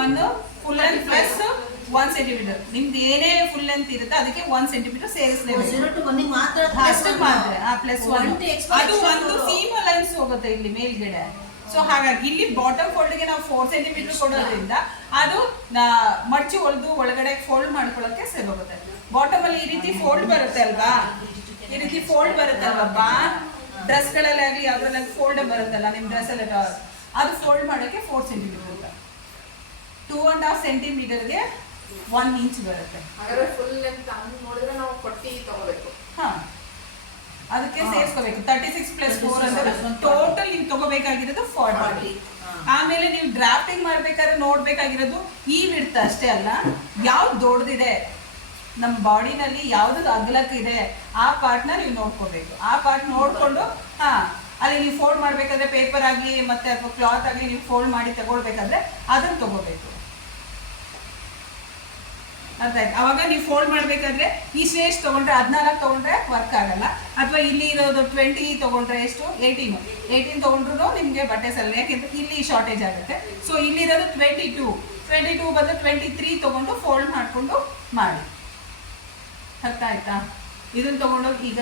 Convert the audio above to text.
1 full length plus 1 centimetre. ನಿಮ್ದು ಏನೇ full length ಇರುತ್ತೆ ಅದಕ್ಕೆ 1 ಸೆಂಟಿಮೀಟರ್ ಸೇರಿಸಲೇಬೇಕು. 0 to 1 ಮಾತ್ರ ಅಷ್ಟಕ್ಕೆ ಮಾತ್ರ ಪ್ಲಸ್ 1. ಅದು ಒಂದು ಸೀಮ್ ಲೈನ್ಸ್ ಹೋಗುತ್ತೆ ಇಲ್ಲಿ ಮೇಲ್ಗಡೆ. ಸೊ ಹಾಗಾಗಿ ಇಲ್ಲಿ ಬಾಟಮ್ ಫೋಲ್ಡ್ಗೆ ನಾವು 4 ಸೆಂಟಿಮೀಟರ್ ಕೊಡೋದ್ರಿಂದ ಅದು ಮಡ್ಚಿ ಹೊಡೆದು ಒಳಗಡೆ ಫೋಲ್ಡ್ ಮಾಡ್ಕೊಳ್ಳೋಕೆ ಸರಿ ಹೋಗುತ್ತೆ. ಬಾಟಮ್ ಅಲ್ಲಿ ಈ ರೀತಿ ಫೋಲ್ಡ್ ಬರುತ್ತೆ ಅಲ್ವಾ, ಈ ರೀತಿ ಫೋಲ್ಡ್ ಬರುತ್ತೆ ಅಲ್ವಾ, ಡ್ರೆಸ್ಗಳಲ್ಲಿ ಆಗಲಿ ಯಾವ್ದ್ರಲ್ಲಿ ಫೋಲ್ಡ್ ಬರುತ್ತಲ್ಲ ನಿಮ್ಮ ಡ್ರೆಸ್ ಎಲ್ಲ, ಅದು ಫೋಲ್ಡ್ ಮಾಡೋಕ್ಕೆ 4 ಸೆಂಟಿಮೀಟರ್ ಅಂತ. 2.5 ಸೆಂಟಿಮೀಟರ್ಗೆ 1 ಇಂಚ್ ಬರುತ್ತೆ. ಫುಲ್ ಲೆಂತ್ ನೋಡಿದ್ರೆ ನಾವು ಕೊಟ್ಟಿ ತಗೋಬೇಕು. ಹಾ, ಅದಕ್ಕೆ ಸೇರಿಸ್ಕೋಬೇಕು. 36 ಪ್ಲಸ್ 4 ಅಂದ್ರೆ ಟೋಟಲ್ ನೀವು ತಗೋಬೇಕಾಗಿರೋದು 40. ಆಮೇಲೆ ನೀವು ಡ್ರಾಫ್ಟಿಂಗ್ ಮಾಡ್ಬೇಕಾದ್ರೆ ನೋಡ್ಬೇಕಾಗಿರೋದು ಈ ವಿಡ್ತ್ ಅಷ್ಟೇ ಅಲ್ಲ, ಯಾವ್ದು ದೊಡ್ಡದಿದೆ ನಮ್ಮ ಬಾಡಿನಲ್ಲಿ, ಯಾವ್ದು ಅಗಲಕ್ಕಿದೆ ಆ ಪಾರ್ಟ್ನ ನೀವು ನೋಡ್ಕೋಬೇಕು. ಆ ಪಾರ್ಟ್ ನೋಡ್ಕೊಂಡು ಅಲ್ಲಿ ನೀವು ಫೋಲ್ಡ್ ಮಾಡ್ಬೇಕಾದ್ರೆ ಪೇಪರ್ ಆಗಲಿ ಮತ್ತೆ ಅಥವಾ ಕ್ಲಾತ್ ಆಗಲಿ ನೀವು ಫೋಲ್ಡ್ ಮಾಡಿ ತಗೊಳ್ಬೇಕಾದ್ರೆ ಅದನ್ನು ತಗೋಬೇಕು. ಅರ್ಥ ಆಯ್ತು? ಅವಾಗ ನೀವು ಫೋಲ್ಡ್ ಮಾಡಬೇಕಾದ್ರೆ ಇಷ್ಟು ತಗೊಂಡ್ರೆ 14 ತಗೊಂಡ್ರೆ ವರ್ಕ್ ಆಗಲ್ಲ, ಅಥವಾ ಇಲ್ಲಿ ಇರೋದು 20 ತಗೊಂಡ್ರೆ ಎಷ್ಟು 18 ತಗೊಂಡ್ರು ನಿಮಗೆ ಬಟ್ಟೆ ಸಲ್ಲ, ಯಾಕೆಂದ್ರೆ ಇಲ್ಲಿ ಶಾರ್ಟೇಜ್ ಆಗುತ್ತೆ. ಸೊ ಇಲ್ಲಿರೋದು 22 ಬದಲು 23 ತಗೊಂಡು ಫೋಲ್ಡ್ ಮಾಡಿಕೊಂಡು ಮಾಡಿ. ಅರ್ಥ ಆಯ್ತಾ? ಇದನ್ನು ತಗೊಂಡೋಗಿ ಈಗ